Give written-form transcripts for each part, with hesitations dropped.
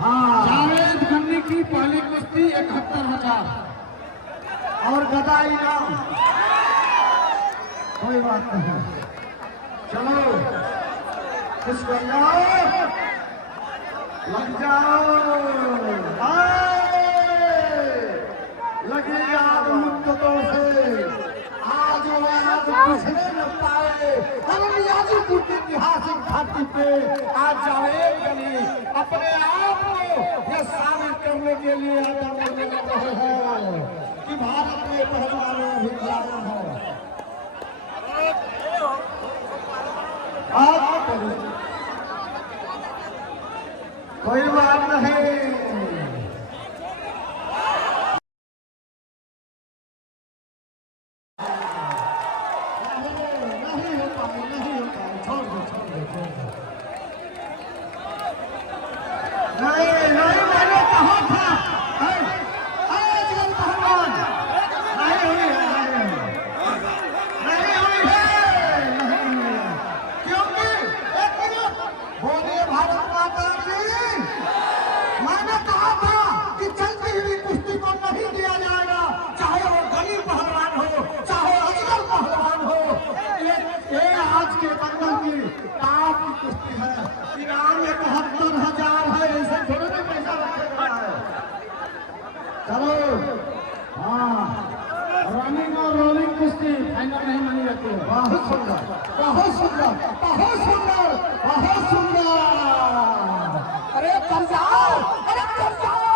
जावेद गन्नी की पहली कुश्ती 71,000 और गदा इनाम। कोई बात नहीं, चलो खुश कर जाओ, लग जाओ, लगे यार मुद्दतों से। आज पिछड़े न पाए गाजीपुर के ऐतिहासिक धरती पे आज जावेद गनी अपने आप को यह साबित करने के लिए आंदोलन कर रहे हैं कि भारत में पहलवानों भी जागरूक है। कोई बात नहीं, इनाम 71,000 है, ऐसे थोड़े भी पैसा रखेगा है। चलो रनिंग और रोलिंग कुश्ती फाइनल नहीं मानी जाती है। बहुत सुंदर, बहुत सुंदर, बहुत सुंदर, बहुत सुंदर। अरे कर जाओ, अरे कर जाओ।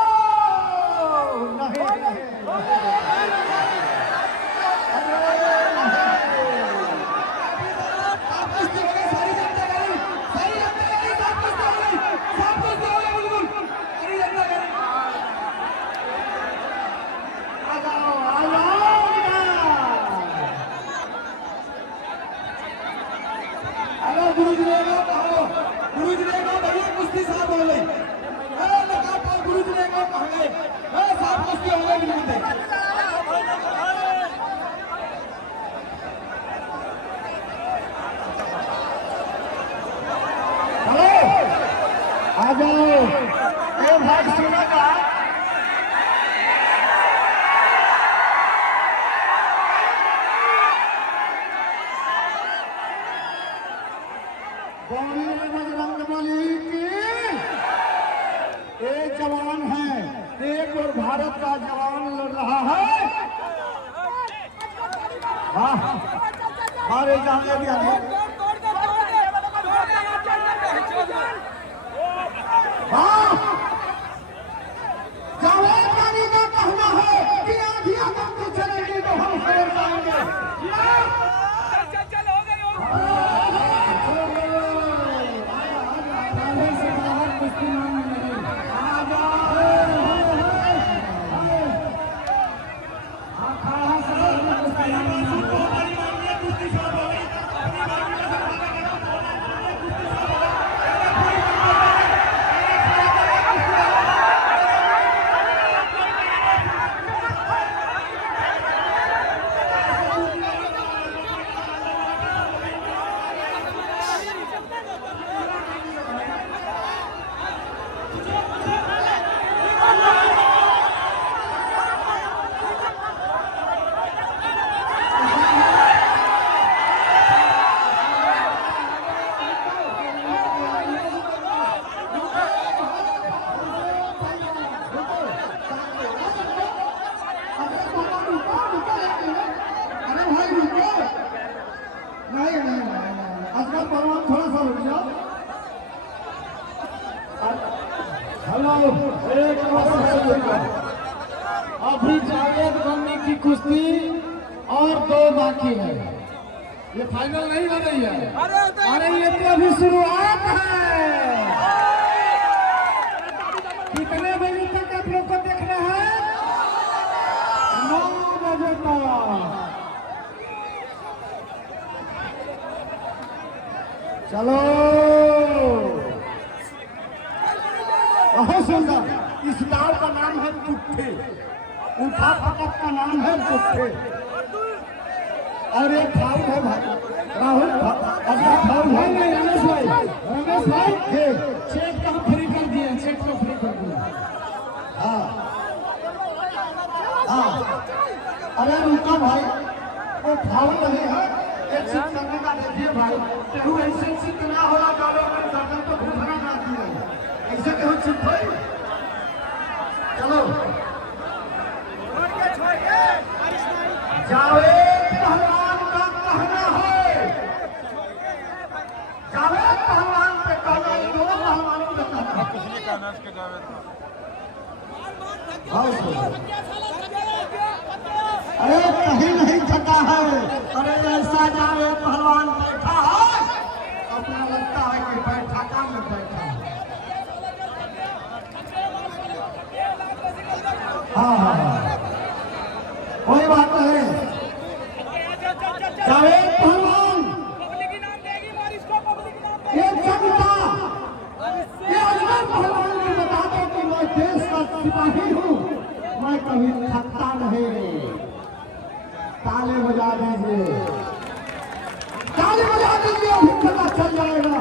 नहीं गुरुजी ने भैया कुश्ती साहब हो गई, गुरुजी ने साहब कुश्ती हो गई। हेलो आ जाओ, ये भाग सुनेगा। बजरंगबली की एक जवान है, एक और भारत का जवान लड़ रहा है। अरे जाने दिया नहीं। जावेद गनी का कहना है कि आधी अगर तो चलेगी तो हम शेर जाएंगे। अभी जावेद गनी की कुश्ती और 2 बाकी है, ये फाइनल नहीं हो रही है। अरे ये तो अभी शुरुआत है। कितने बजे तक आप लोग को देखना है? 9 बजे तक। चलो बहुत सुंदर। इस दाव का नाम है पुट्ठे, उठा पटक का नाम है पुट्ठे। और एक फाउल है भाई राहुल, अगर फाउल है नहीं रमेश भाई, चेक का फ्री कर दिए, चेक को फ्री कर दिए। केहू ऐसे चित्त ना होला जालो में गर्दन तो घुटना ना दिए ऐसे केहू चित्त होई चलो जावेद पहलवान का कहना है जावेद पहलवान पे कहना है दोनों पहलवानों पे कहना अरे कहीं नहीं थका है अरे ऐसा जावेद पहलवान बैठा है अपना लगता है कि बैठा का में बैठा है हाँ कोई बात नहीं जावेद पहलवान ये जनता ये अजगर पहलवान ने बता दो कि मैं देश का सिपाही हूँ मैं कभी थकता नहीं ताली बजा दीजिए अभी पता चल जाएगा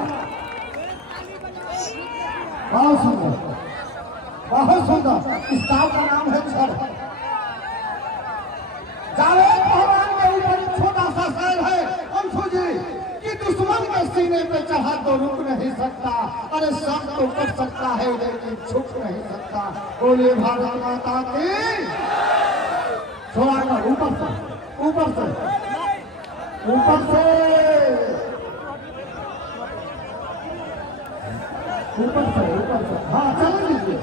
बहुत सुंदर इस गाँव का नाम है छड़ जावेद पहलवान के ऊपर छोटा सा शहर है अंशु जी कि दुश्मन के सीने पे चढ़ा तो रुक नहीं सकता अरे सर तो कर सकता है लेकिन छुप नहीं सकता बोले भारत माता की थोड़ा कर ऊपर से हाँ चल लीजिए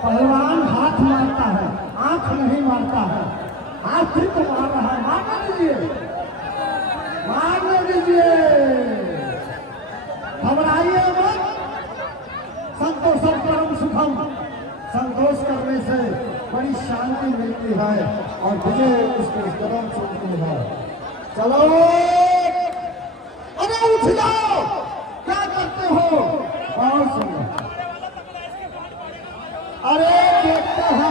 पहलवान हाथ मारता है आंख नहीं मारता है हाथ ही तो मार रहा है मारने दीजिए घबराइए मत संतोषम परम सुखम संतोष करने से बड़ी शांति मिलती है और विजय उसके कदम चलती है चलो अरे उठ जाओ क्या करते हो बहुत सुंदर अरे देखते हैं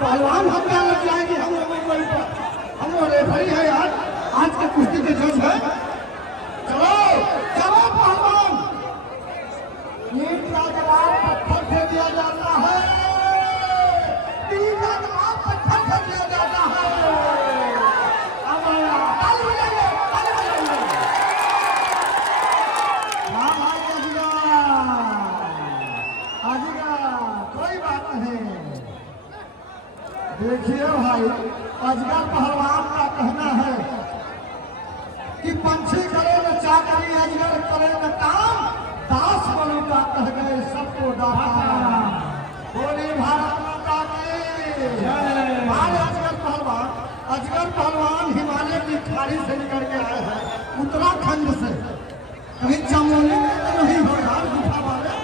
पहलवान हम क्या लग जाएगी हम लोगों को ऊपर हम लोग रेफरी है यार आज के कुश्ती के जज है चलो पहलवान ईंट का जवाब पत्थर से दिया जाता है तीर का जवाब पत्थर से दिया जाता है अब ताली बजाइए हाँ भाई आजिगा कोई बात नहीं देखिए भाई अजगर पहलवान का कहना है कि पंछी करे न चाकरी अजगर करे न काम दास बलू का कह गए सबको डाका बोली भारत माता की हमारे अजगर पहलवान हिमालय की खाड़ी से निकल के आए हैं उत्तराखंड से कहीं चमोली में तो नहीं हो यार गुफा वाले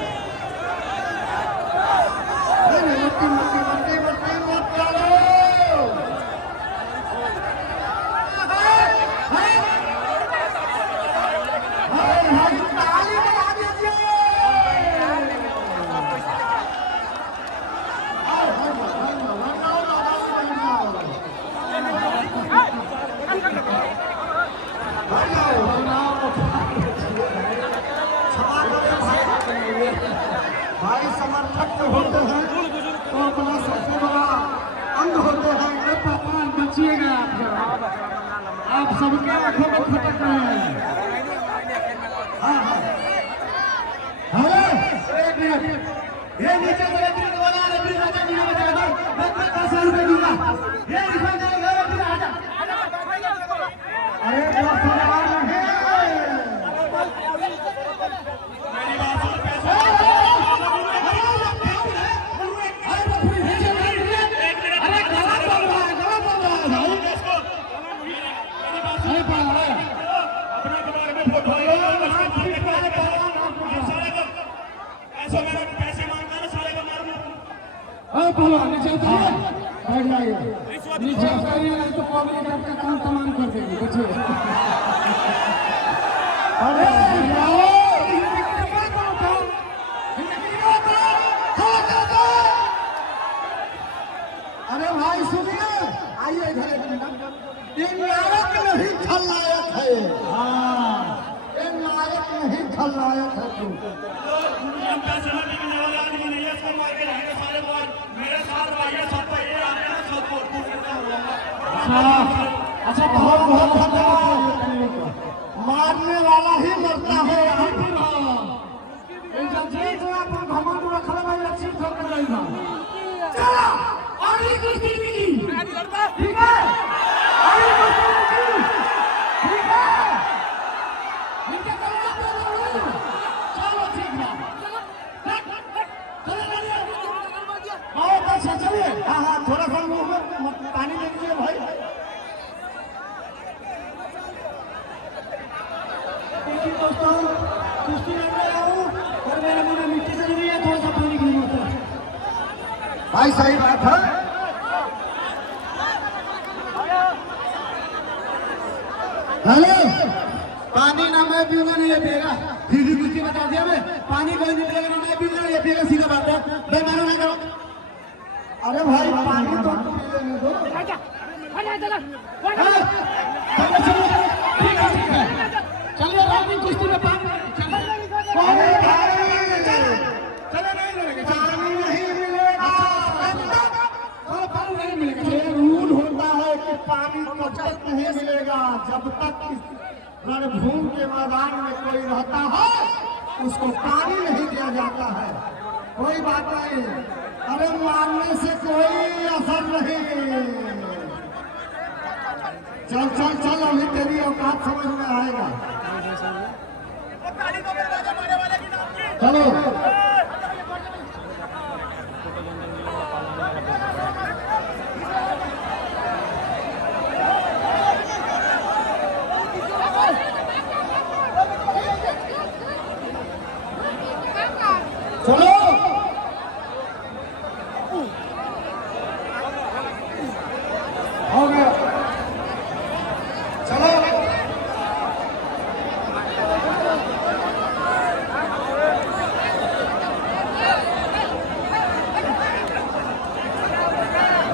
भाई समर्थक जो होते हैं तो अपना सबसे बड़ा अंग होते हैं ये पहलवान बचिएगा आप सबके आंखों में फटक रहे हैं एक मिनट ये नीचे से रेफरी वाला रेफरी राजा जी ने बताया था मैं 10,000 रुपए दूंगा ये इसमें जाएगा रेफरी राजा अरे मेरी बात सुन परसों मेरे पैसे मांगता है साले को मारूंगा। पहलवान नीचे उतरिए, बैठ जाइए, नीचे उतरिए नहीं तो पब्लिक आपका काम तमाम कर देगी। बच्चे अरे अरे भाई सुनिए, आइए इधर एक मिनट। ये नायक नहीं खलनायक है। हाँ, ये नायक नहीं खलनायक है। तू पैसे में बिकने वाले आदमी नहीं है, इसको मार के रहेंगे सारे मार। मेरे साथ भाइयों सब पे ये आ गया ना, सब को अच्छा बहुत बहुत धन्यवाद। मारने वाला ही मरता है। जब जीत हुआ पर घमंड रखल भाई अच्छी ठोकर जाएगा। चला और ये कुश्ती मिली, ठीक है? और ये कुश्ती मिली, ठीक है? नीचे करो, चलो ठीक है, चलो चलिए, बहुत अच्छा, चलिए। हाँ हाँ, थोड़ा सा मुंह में पानी दे दीजिए भाई। देखिए दोस्तों, कुश्ती लड़ रहा हूँ और मेरे मुंह में मिट्टी चली गई है, थोड़ा सा पानी गिर होता है। भाई सही बात है। हेलो, पानी ना मैं पीऊंगा नहीं ये पिएगा। फिर भी कुछ बता दिया मैं, पानी कोई नहीं पिएगा, ना मैं पीऊंगा ना ये पिएगा, सीधा बात है। बेमानो ना करो। अरे भाई पानी तो पी लेने दो। चलो चलो, ठीक है ठीक है, चलिए रात कुश्ती में पानी अरे भाई चलो नहीं लड़ेगा, पानी नहीं मिलेगा। चलो पानी नहीं मिलेगा। ये रूल होता है कि पानी तब तक नहीं मिलेगा जब तक रणभूमि के मैदान में कोई रहता है, उसको पानी नहीं दिया जाता है। कोई बात नहीं, अरे मारने से कोई असर नहीं। चल चल चल, अभी तेरी औकात समझ में आएगा। चलो चलो, हो गया, चलो।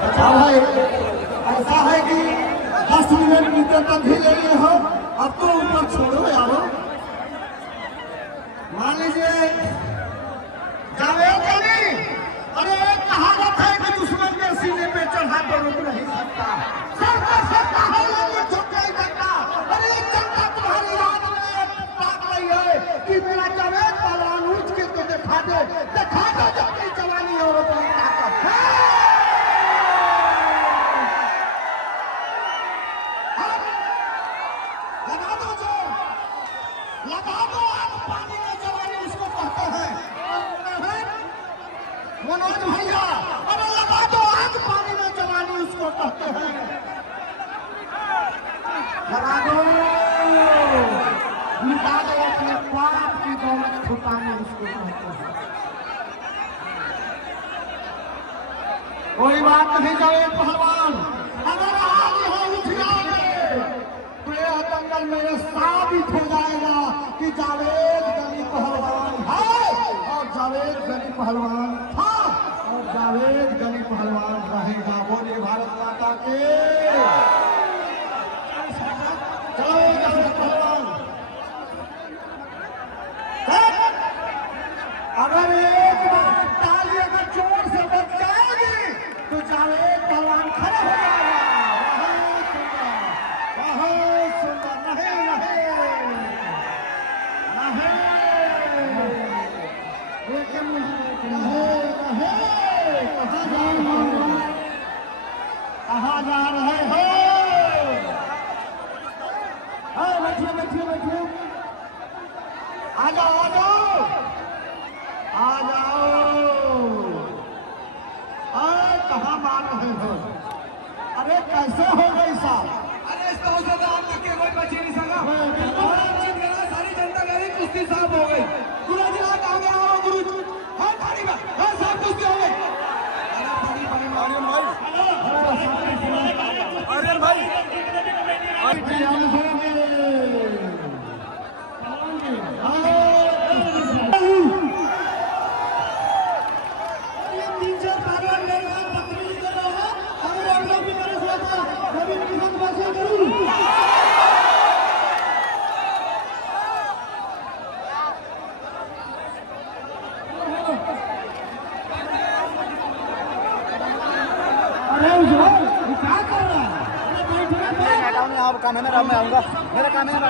अच्छा भाई, ऐसा है कि 10 मिनट नीचे तक ही ले लिए हो, अब तो ऊपर छोड़ो यारो। मान लीजिए जावेद अली, अरे एक कहावत है कि दुश्मन के सीने पे चढ़ा तो रुक नहीं सकता, सर पर सर का हौला में झुक नहीं सकता। अरे एक जनता तुम्हारी याद में ताक रही है कि मेरा जावेद पहलवान उठ के तो दिखा दे जब अपनी जवानी और अपनी ताकत है। लगा दो जोर, लगा दो आग पानी में जवानी उसको कहते हैं। मनोज भैया, अरे लगा दो आग पानी में जवानी उसको कहते हैं। लगा दो, मिटा दो अपने पाप की दौलत छुपाने उसको कहते हैं। कोई बात नहीं जावेद पहलवान, अगर आज यहाँ उठ जाओगे तो यह दंगल मेरे साबित हो जाएगा कि जावेद गनी पहलवान है और जावेद गनी पहलवान था और जावेद गनी पहलवान रहेगा। बोलिए भारत माता के। चलो जावेद पहलवान, अगर एक बार ताली अगर जोर से बज जाएगी तो जावेद पहलवान खड़ा हो जाएगा। बहुत सुंदर, नहीं नहीं कहाँ जा रहे हो? बैठिए बैठिए बैठिए, आ जाओ आ जाओ आ जाओ। अरे कहाँ मार रहे हो? अरे कैसे हो गई साहब? अरे इसका हो सकता आप तक के कोई बचे नहीं सका। सारी जनता कह रही कुश्ती साफ हो गई। गुरु जी आप आगे आओ, गुरु पानी में सब कुछ हो गए। आर्यन भाई कैमरा में आऊंगा, मेरा कैमरा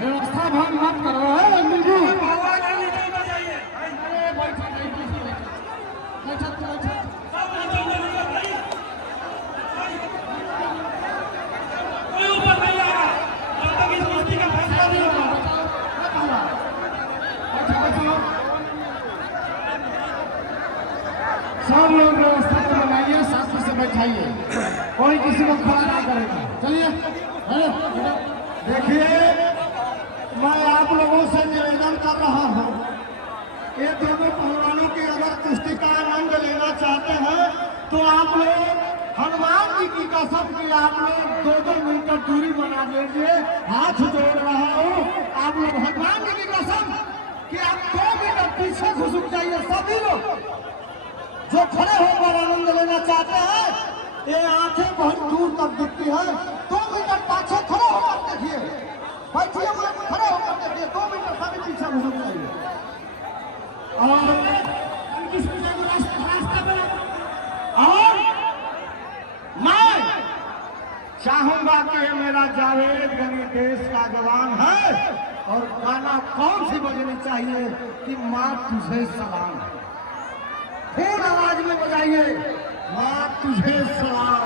व्यवस्था भंग मत करो है नींबू। सब लोग व्यवस्था को बनाइए, साथ से बैठाइए, कोई किसी को खड़ा नहीं करेगा। चलिए देखिए, मैं आप लोगों से निवेदन कर रहा हूँ, ये दोनों पहलवानों की अगर कुश्ती का आनंद लेना चाहते हैं तो आप लोग हनुमान जी की कसम की आप लोग 2-2 मीटर दूरी बना लीजिए। हाथ जोड़ रहा हूँ, आप लोग हनुमान जी की कसम कि आप 2 मीटर पीछे घुसुक जाइए। सभी लोग जो खड़े होकर आनंद लेना चाहते हैं, ये आंखें बहुत दूर तक दिखती है। 2 मीटर पाछे खड़े होकर देखिए, बैठिए मत, खड़े होकर देखिए, 2 मीटर सभी पीछे घुसुक जाइए। और मैं चाहूंगा कि मेरा जावेद गनी देश का जवान है, और गाना कौन सी बजनी चाहिए कि माँ तुझे सलाम। खूब आवाज में बजाइए, माँ तुझे सलाम।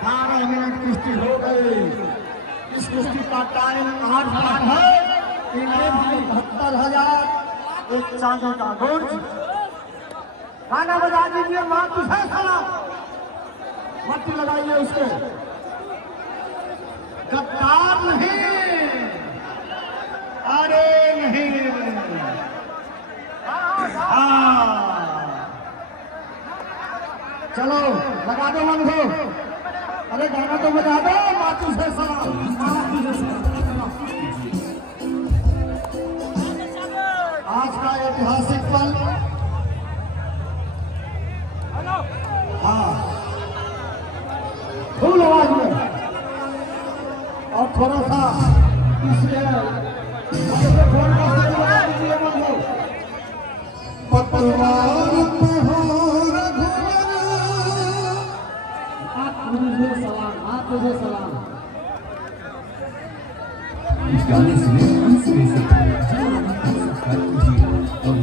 12 मिनट कुश्ती हो गई। इस कुश्ती का टाइम 8 है। इनाम 72,000, एक चांदी का गुर्ज। गाना बजा दीजिए, माँ तुझे सलाम। मट्टी लगाइए उसके। गद्दार नहीं, अरे नहीं, चलो लगा दो मन को। अरे गाना तो बजा दो, माँ तुझे सलाम, माँ तुझे सलाम। आज का ऐतिहासिक पल, हाँ, फुल आवाज में और थोड़ा सा इसलिए पतवार पे हो रघुवर, तुझे सलाम, आप तुझे सलाम। इस गाने से अंत में से सब्सक्राइब कीजिए और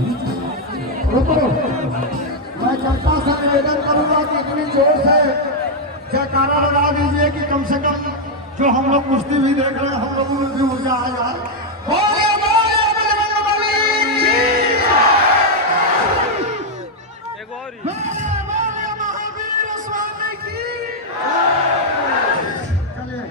रुको, मैं जनता से निवेदन करूंगा कि इतनी जोर से जयकारा लगा दीजिए कि कम से कम जो हम लोग कुश्ती भी देख रहे हैं, हम लोगों में भी ऊर्जा आ जाए। बोले बोले बजरंगबली की जय। बोले बोले महावीर स्वामी की जय। चलिए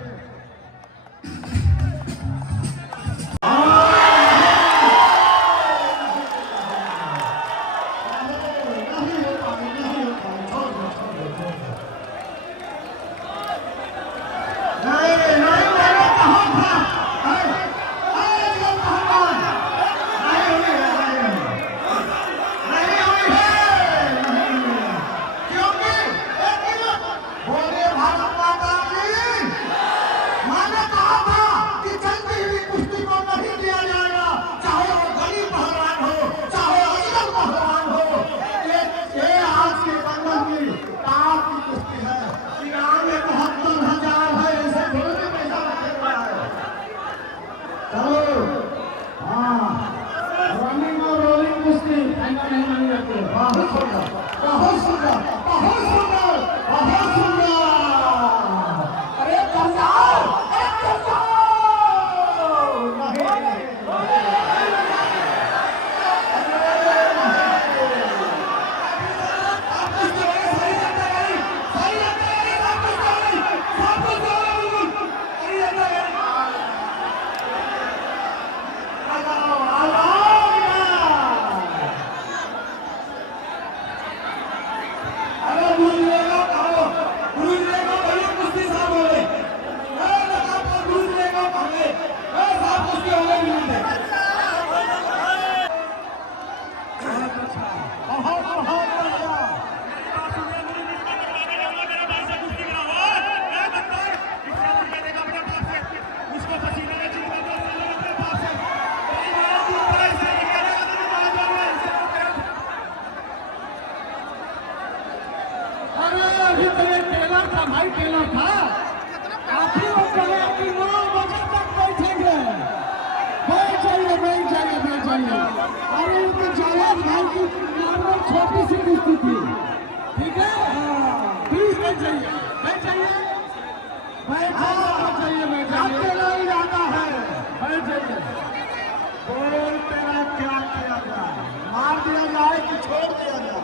बहुत सुंदर, बहुत सुंदर, बहुत सुंदर। अरे करजाओ, अरे करजाओ। जाइए। अरे ये तो जावेद भाई की नॉर्मल छोटी सी कुश्ती थी, ठीक है? प्लीज बैठ जाइए, बैठ जाइए, बैठ जाइए, बैठ जाइए, तेरा इरादा है, बैठ जाइए। बोल तेरा क्या किया जाए, मार दिया जाए कि छोड़ दिया जाए?